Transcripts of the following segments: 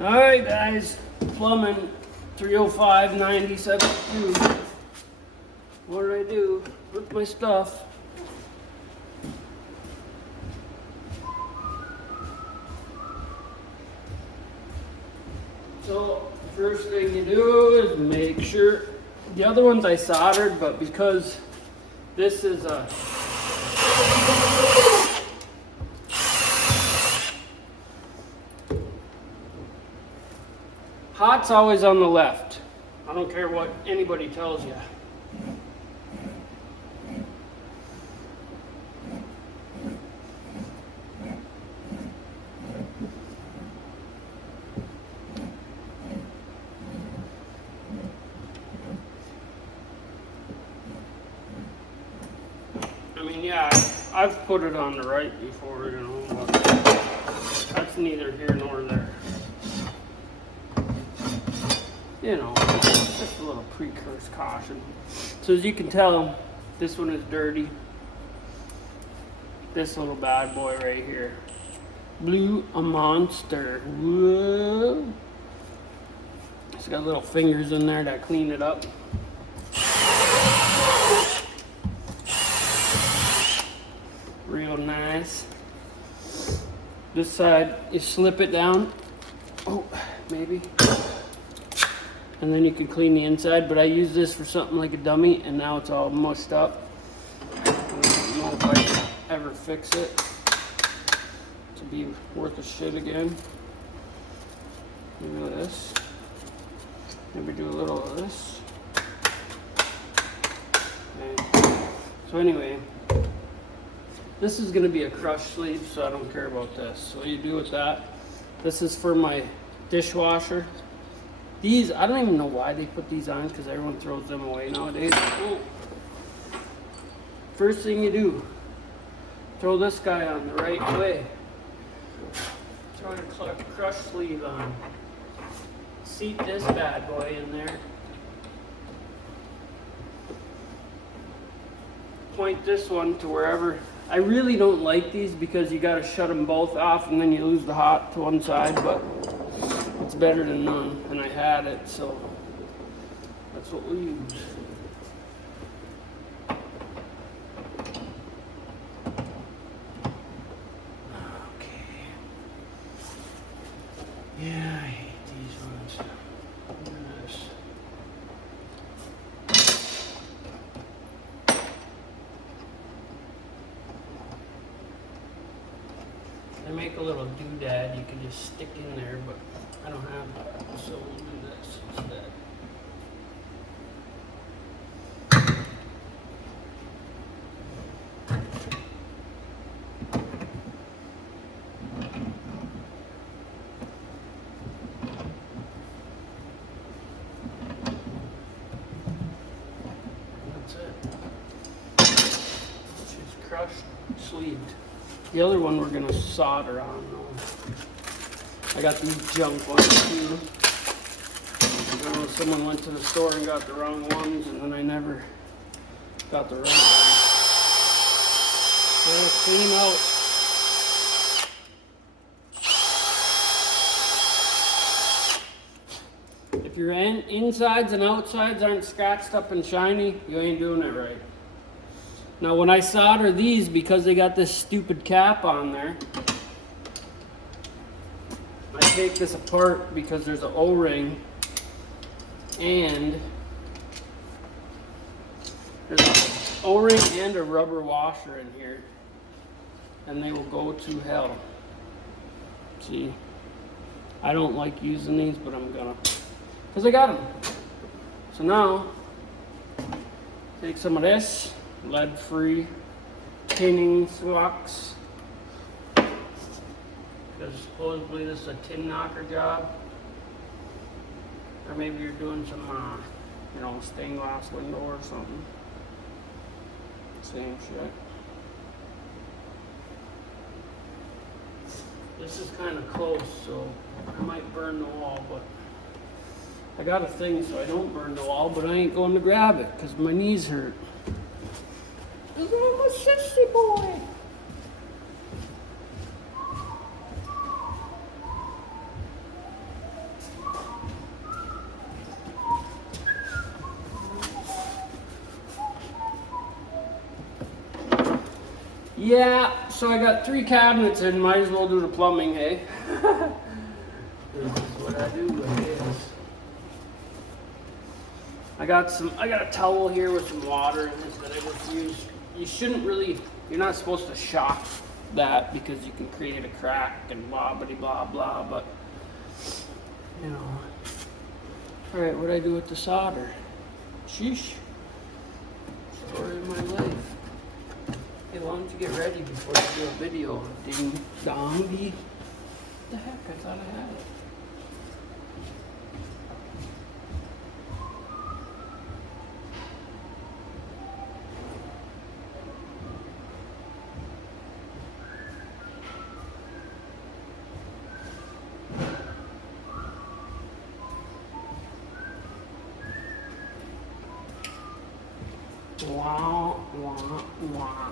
Alright guys, plumbing 305 9072. What did I do with my stuff? So first thing you do is make sure, the other ones I soldered, but because this is a hot's always on the left. I don't care what anybody tells you. I mean, yeah, I've put it on the right before, you know, but that's neither here nor there. You know, just a little precursor caution. So as you can tell, this one is dirty. This little bad boy right here. Blue a monster. Whoa. It's got little fingers in there that clean it up. Real nice. This side, you slip it down. Oh, maybe. And then you can clean the inside, but I use this for something like a dummy, and now it's all mushed up. I don't know if I can ever fix it to be worth a shit again. Maybe this. Maybe do a little of this. Okay. So anyway, this is going to be a crush sleeve, so I don't care about this. So what you do with that, this is for my dishwasher. These, I don't even know why they put these on, because everyone throws them away nowadays. Oh. First thing you do, throw this guy on the right way. Throw your crush sleeve on. Seat this bad boy in there. Point this one to wherever. I really don't like these because you got to shut them both off and then you lose the hot to one side, but it's better than none, and I had it, so that's what we use. Okay. Yeah, I hate these ones. Look at this. They make a little doodad you can just stick in there, but I don't have that, so we'll do this instead. That's it. She's crushed, sleeved. The other one we're gonna solder on though. I got these junk ones too. I know someone went to the store and got the wrong ones, and then I never got the right ones. Just clean out. If your insides and outsides aren't scratched up and shiny, you ain't doing it right. Now when I solder these, because they got this stupid cap on there, I take this apart because there's an O-ring and there's an O-ring and a rubber washer in here, and they will go to hell. See, I don't like using these, but I'm gonna, because I got them. So now, take some of this lead-free tinning flux, because supposedly this is a tin knocker job, or maybe you're doing some, you know, stained glass window or something. Same shit. This is kind of close, so I might burn the wall, but I got a thing so I don't burn the wall, but I ain't going to grab it because my knees hurt. Because I'm a sissy boy. Yeah, so I got 3 cabinets in, might as well do the plumbing, hey? This is what I do, I guess. I got a towel here with some water in it that I just use. You shouldn't really, you're not supposed to shock that because you can create a crack and blah blah blah blah, but you know. Alright, what do I do with the solder? Sheesh. Story of my life. Hey, why don't you get ready before you do a video? Ding dongy. What the heck? I thought I had it. Wah, wah, wah, wah.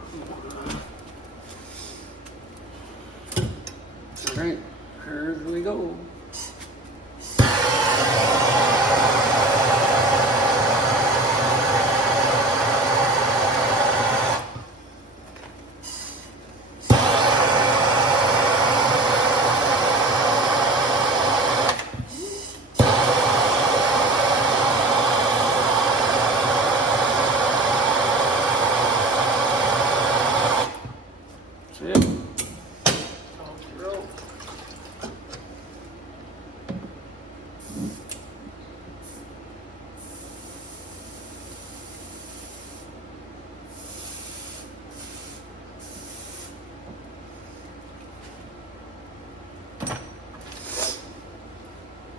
All right, here we go. That's it.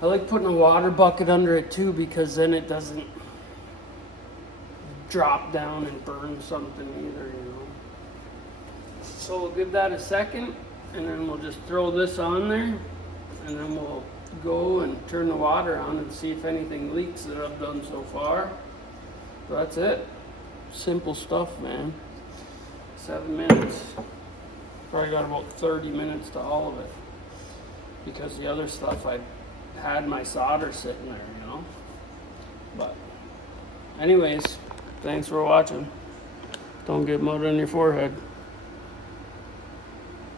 I like putting a water bucket under it too because then it doesn't drop down and burn something either, you know. So we'll give that a second and then we'll just throw this on there and then we'll go and turn the water on and see if anything leaks that I've done so far. So that's it. Simple stuff, man. 7 minutes. Probably got about 30 minutes to all of it because the other stuff I had my solder sitting there, you know. But anyways, thanks for watching. Don't get mud on your forehead.